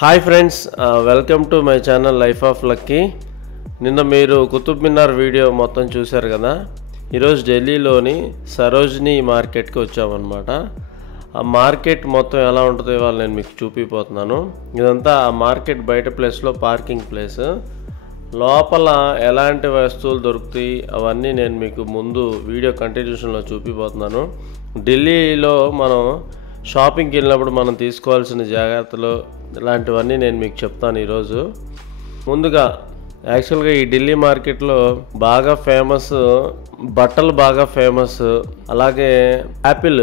Hi friends, welcome to my channel life of lucky. నిన్న మీరు కుతుబ్ మినార్ video మొత్తం చూశారు కదా. ఈరోజు ఢిల్లీలోని సరోజినీ మార్కెట్కి వచ్చామన్నమాట. ఆ మార్కెట్ మొత్తం ఎలా ఉంటుందో ఇవాళ నేను మీకు చూపిపోతున్నాను. ఇదంతా ఆ మార్కెట్ బయట ప్లేస్లో పార్కింగ్ ప్లేస్. లోపల ఎలాంటి వస్తువులు దొరుకుతాయి అవన్నీ నేను మీకు ముందు వీడియో కంటిన్యూషన్లో చూపిపోతున్నాను. ఢిల్లీలో మనం షాపింగ్కి వెళ్ళినప్పుడు మనం తీసుకోవాల్సిన జాగ్రత్తలు ఇలాంటివన్నీ నేను మీకు చెప్తాను ఈరోజు. ముందుగా యాక్చువల్గా ఈ ఢిల్లీ మార్కెట్లో బాగా ఫేమస్ బట్టలు బాగా ఫేమస్, అలాగే యాపిల్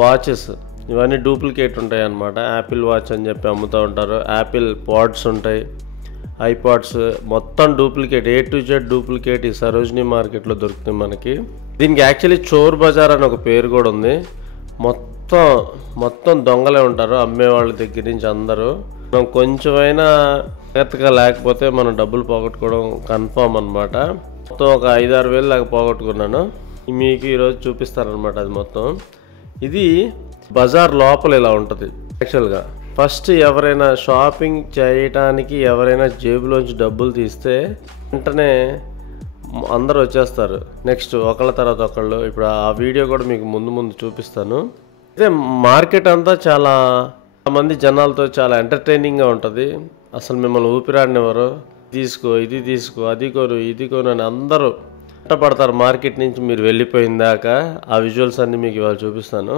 వాచెస్ ఇవన్నీ డూప్లికేట్ ఉంటాయి అన్నమాట. యాపిల్ వాచ్ అని చెప్పి అమ్ముతూ ఉంటారు. యాపిల్ పాడ్స్ ఉంటాయి, ఐపాడ్స్ మొత్తం duplicate, A to Z duplicate ఈ సరోజినీ మార్కెట్లో దొరుకుతుంది మనకి. దీనికి యాక్చువల్లీ చోర్ బజార్ అని ఒక పేరు కూడా ఉంది. మొత్తం దొంగలే ఉంటారు అమ్మే వాళ్ళ దగ్గర నుంచి అందరూ. మనం కొంచెమైనా జాగ్రత్తగా లేకపోతే మనం డబ్బులు పోగొట్టుకోవడం కన్ఫామ్ అనమాట. మొత్తం ఒక 5-6 వేలు దాకా పోగొట్టుకున్నాను. మీకు ఈరోజు చూపిస్తారనమాట అది మొత్తం. ఇది బజార్ లోపల ఇలా ఉంటుంది యాక్చువల్గా. ఫస్ట్ ఎవరైనా షాపింగ్ చేయటానికి ఎవరైనా జేబులోంచి డబ్బులు తీస్తే వెంటనే అందరూ వచ్చేస్తారు. నెక్స్ట్ ఒకళ్ళ తర్వాత ఒకళ్ళు. ఇప్పుడు ఆ వీడియో కూడా మీకు ముందు చూపిస్తాను. అయితే మార్కెట్ అంతా చాలా మంది జనాలతో చాలా ఎంటర్టైనింగ్గా ఉంటుంది. అసలు మిమ్మల్ని ఊపిరాడినెవరు, తీసుకో ఇది తీసుకో అది కొను ఇది కొను అని అందరూ ఇష్టపడతారు మార్కెట్ నుంచి మీరు వెళ్ళిపోయిన దాకా. ఆ విజువల్స్ అన్నీ మీకు ఇవాళ చూపిస్తాను.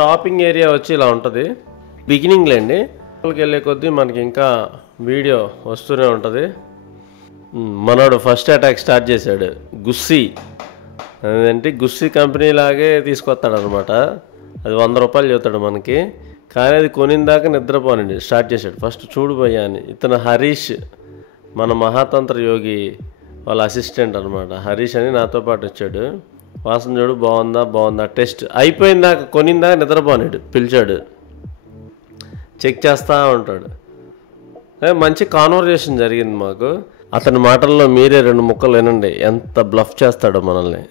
షాపింగ్ ఏరియా వచ్చి ఇలా ఉంటుంది బిగినింగ్లో అండి. లోపలికి వెళ్ళే కొద్దీ మనకి ఇంకా వీడియో వస్తూనే ఉంటుంది. మనోడు ఫస్ట్ అటాక్ స్టార్ట్ చేశాడు. గుస్సీ అదేంటి, గుస్సీ కంపెనీ లాగే తీసుకొస్తాడనమాట. అది 100 రూపాయలు చెబుతాడు మనకి, కానీ అది కొనిన దాకా నిద్రపోనండి స్టార్ట్ చేశాడు. ఫస్ట్ చూడు భయ్యా అని. ఇతను హరీష్, మన మహాతంత్ర యోగి వాళ్ళ అసిస్టెంట్ అనమాట. హరీష్ అని నాతో పాటు వచ్చాడు. వాసన చూడు బాగుందా టెస్ట్ అయిపోయిన దాకా, కొనిన దాకా నిద్రపోనాడు. పిలిచాడు, చెక్ చేస్తూ ఉంటాడు. మంచి కాన్వర్జేషన్ జరిగింది మాకు. అతని మాటల్లో మీరే 2 ముక్కలు వినండి, ఎంత బ్లఫ్ చేస్తాడో మనల్ని.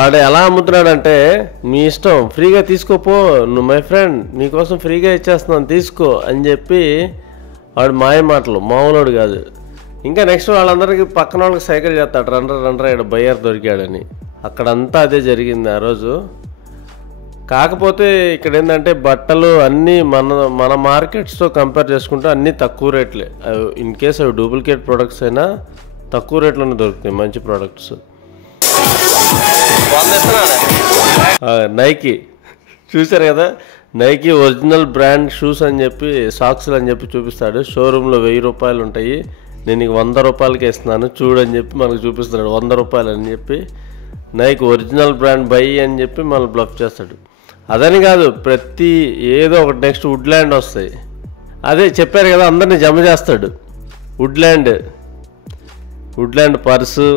వాడు ఎలా అమ్ముతున్నాడంటే, మీ ఇష్టం, ఫ్రీగా తీసుకోపో, నువ్వు మై ఫ్రెండ్ నీకోసం ఫ్రీగా ఇచ్చేస్తున్నాను తీసుకో అని చెప్పి వాడు మాయ మాటలు, మామూలుడు కాదు. ఇంకా నెక్స్ట్ వాళ్ళందరికీ పక్కన వాళ్ళకి సైకిల్ చేస్తాడు, రండ్రా ఇక్కడ బయ్యర్ దొరికాడని. అక్కడంతా అదే జరిగింది ఆ రోజు. కాకపోతే ఇక్కడ ఏంటంటే బట్టలు అన్నీ మన మార్కెట్స్తో కంపేర్ చేసుకుంటే అన్నీ తక్కువ రేట్లే. ఇన్ కేస్ అవి డూప్లికేట్ ప్రొడక్ట్స్ అయినా తక్కువ రేట్లోనే దొరుకుతాయి మంచి ప్రొడక్ట్స్. నైకీ చూశారు కదా, నైకీ ఒరిజినల్ బ్రాండ్ షూస్ అని చెప్పి, సాక్స్లు అని చెప్పి చూపిస్తాడు. షోరూంలో 1000 రూపాయలు ఉంటాయి, నేను నీకు 100 రూపాయలకి ఇస్తున్నాను చూడని చెప్పి మనకు చూపిస్తున్నాడు. 100 రూపాయలు అని చెప్పి నైకీ ఒరిజినల్ బ్రాండ్ బై అని చెప్పి మనల్ని బ్లఫ్ చేస్తాడు. అదని కాదు, ప్రతి ఏదో ఒకటి. నెక్స్ట్ వుడ్లాండ్ వస్తాయి, అదే చెప్పారు కదా, అందరినీ జమ చేస్తాడు. వుడ్లాండ్ పర్సు,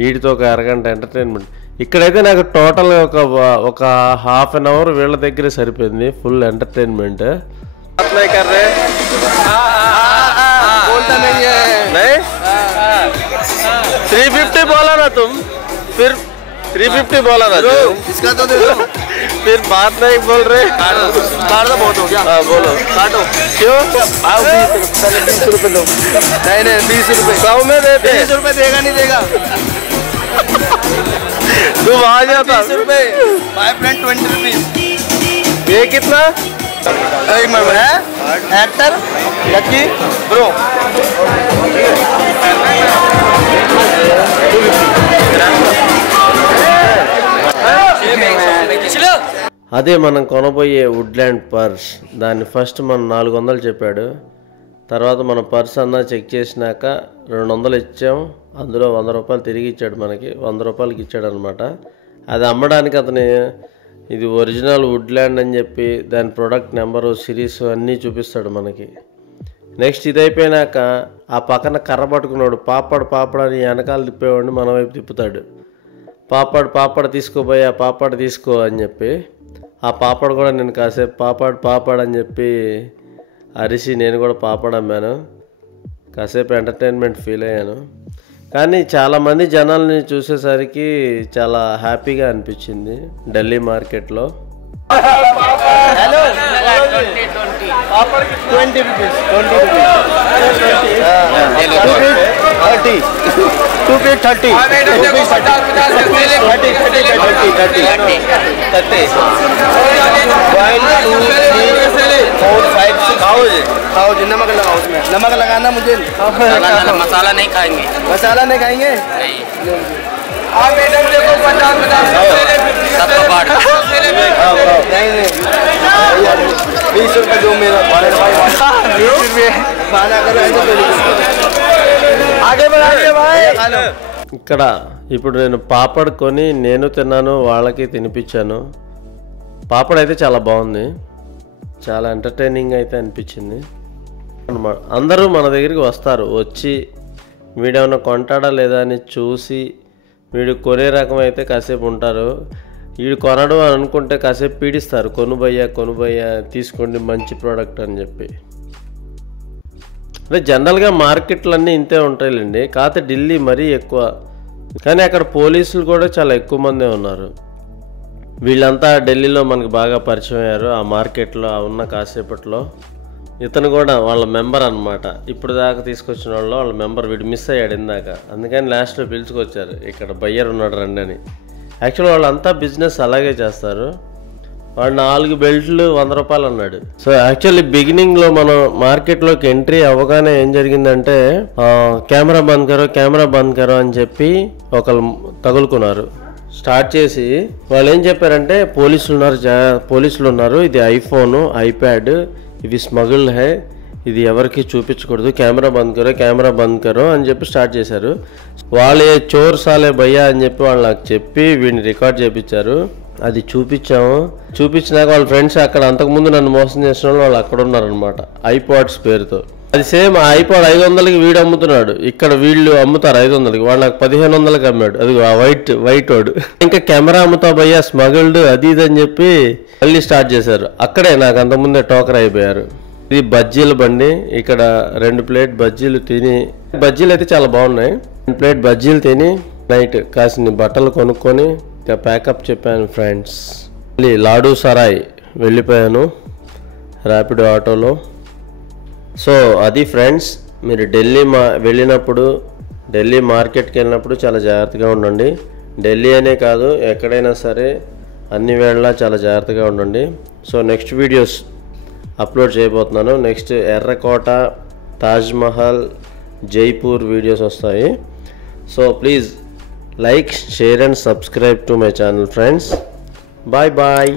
వీటితో ఒక అరగంట ఎంటర్టైన్మెంట్. ఇక్కడైతే నాకు టోటల్ ఒక ½ అన్ అవర్ వీళ్ళ దగ్గరే సరిపోయింది, ఫుల్ ఎంటర్టైన్మెంట్. 350 बोला ना तुम, फिर 350 बोला ना इसका तो दे दो, फिर बात नहीं बोल रहे। काट दो, बहुत हो गया। हाँ बोलो, काटो। क्यों? आओ 20 रुपये लो। नहीं 20 रुपये 100 में देते। 20 रुपये देगा नहीं देगा तुम आ जाता। 20 रुपये 520 रुपीज। ये कितना? एक मिनट है एक्टर लकी ब्रो। అదే మనం కొనబోయే వుడ్లాండ్ పర్స్. దాన్ని ఫస్ట్ మనం 400 చెప్పాడు. తర్వాత మన పర్స్ అన్నా చెక్ చేసినాక 200 ఇచ్చాం. అందులో 100 రూపాయలు తిరిగి ఇచ్చాడు మనకి. 100 రూపాయలకి ఇచ్చాడు అనమాట. అది అమ్మడానికి అతని ఇది ఒరిజినల్ వుడ్లాండ్ అని చెప్పి దాని ప్రొడక్ట్ నెంబరు, సిరీస్ అన్నీ చూపిస్తాడు మనకి. నెక్స్ట్ ఇది అయిపోయినాక ఆ పక్కన కర్ర పట్టుకున్నాడు పాపడ్ అని వెనకాల తిప్పేవాడిని మన వైపు తిప్పుతాడు. పాపడ్ తీసుకోబోయా పాపడ్ తీసుకో అని చెప్పి ఆ పాపడ్ కూడా నేను కాసేపు పాపడ్ అని చెప్పి అరిసి నేను కూడా పాపడ్ అమ్మాను. కాసేపు ఎంటర్టైన్మెంట్ ఫీల్ అయ్యాను. కానీ చాలామంది జనాల్ని చూసేసరికి చాలా హ్యాపీగా అనిపించింది ఢిల్లీ మార్కెట్లో. हेलो 20 रुपीस 2 पीस 30 खाओ जी नमक लगाओ उसमें नमक लगाना मुझे मसाला नहीं खाएंगे मसाला नहीं खाएंगे आप मैडम देखो 20 रुपये दो मेरा 20 रुपये आगे बढ़ाइए भाई। ఇక్కడ ఇప్పుడు నేను పాపడ్ కొని నేను తిన్నాను, వాళ్ళకి తినిపించాను. పాపడ్ అయితే చాలా బాగుంది, చాలా ఎంటర్టైనింగ్ అయితే అనిపించింది అన్నమాట. అందరూ మన దగ్గరికి వస్తారు, వచ్చి వీడేమన్నా కొంటాడా లేదా అని చూసి వీడు కొనే రకం అయితే కాసేపు ఉంటారు. వీడు కొనడు అని అనుకుంటే కాసేపు పీడిస్తారు, కొనుబయ్యా తీసుకోండి మంచి ప్రోడక్ట్ అని చెప్పి. అంటే జనరల్గా మార్కెట్లన్నీ ఇంతే ఉంటాయిలేండి, కాకపోతే ఢిల్లీ మరీ ఎక్కువ. కానీ అక్కడ పోలీసులు కూడా చాలా ఎక్కువ మందే ఉన్నారు. వీళ్ళంతా ఢిల్లీలో మనకు బాగా పరిచయం అయ్యారు ఆ మార్కెట్లో ఉన్న కాసేపట్లో. ఇతను కూడా వాళ్ళ మెంబర్ అనమాట, ఇప్పుడు దాకా తీసుకొచ్చిన వాళ్ళ మెంబర్. వీడు మిస్ అయ్యాడు ఇందాక, అందుకని లాస్ట్లో పిలుచుకొచ్చారు, ఇక్కడ బయ్యర్ ఉన్నాడు రండి అని. యాక్చువల్ వాళ్ళంతా బిజినెస్ అలాగే చేస్తారు. వాడు 4 బెల్ట్లు 100 రూపాయలు అన్నాడు. సో యాక్చువల్లీ బిగినింగ్లో మనం మార్కెట్లోకి ఎంట్రీ అవ్వగానే ఏం జరిగిందంటే కెమెరా బంద్ కరో అని చెప్పి ఒకళ్ళు తగులుకున్నారు. స్టార్ట్ చేసి వాళ్ళు ఏం చెప్పారంటే పోలీసులు ఉన్నారు, ఇది ఐఫోను ఐప్యాడ్ ఇవి స్మగుల్డ్ హై, ఇది ఎవరికి చూపించకూడదు, కెమెరా బంద్ కరో అని చెప్పి స్టార్ట్ చేశారు. వాళ్ళే చోర్ సాలే భయ్యా అని చెప్పి వాళ్ళు నాకు చెప్పి వీడిని రికార్డ్ చేయించారు. అది చూపించినాక వాళ్ళ ఫ్రెండ్స్ అక్కడ అంతకుముందు నన్ను మోసం చేసిన వాళ్ళు అక్కడ ఉన్నారనమాట ఐపాడ్స్ పేరుతో. అది సేమ్ ఐపాడ్ 500కి వీడు అమ్ముతున్నాడు, ఇక్కడ వీళ్ళు అమ్ముతారు 500కి, వాడు నాకు 1500కి అమ్మాడు. అది వైట్ వాడు. ఇంకా కెమెరా అమ్ముతా భయ్యా స్మగుల్డ్ అది ఇది అని చెప్పి మళ్ళీ స్టార్ట్ చేశారు. అక్కడే నాకు అంతకుముందే టోకర్ అయిపోయారు. ఇది బజ్జీల బండి, ఇక్కడ 2 ప్లేట్ బజ్జీలు తిని, బజ్జీలు అయితే చాలా బాగున్నాయి, 2 ప్లేట్ బజ్జీలు తిని నైట్ కాసిన బట్టలు కొనుక్కొని ఇక ప్యాకప్ చెప్పాను ఫ్రెండ్స్. మళ్ళీ లాడూ సరాయ్ వెళ్ళిపోయాను ర్యాపిడో ఆటోలో. సో అది ఫ్రెండ్స్, మీరు వెళ్ళినప్పుడు ఢిల్లీ మార్కెట్కి వెళ్ళినప్పుడు చాలా జాగ్రత్తగా ఉండండి. ఢిల్లీ అనే కాదు ఎక్కడైనా సరే అన్ని వేళలా చాలా జాగ్రత్తగా ఉండండి. సో నెక్స్ట్ వీడియోస్ అప్లోడ్ చేయబోతున్నాను. నెక్స్ట్ ఎర్రకోట, తాజ్మహల్, జైపూర్ వీడియోస్ వస్తాయి. So please like, share and subscribe to my channel friends. Bye bye.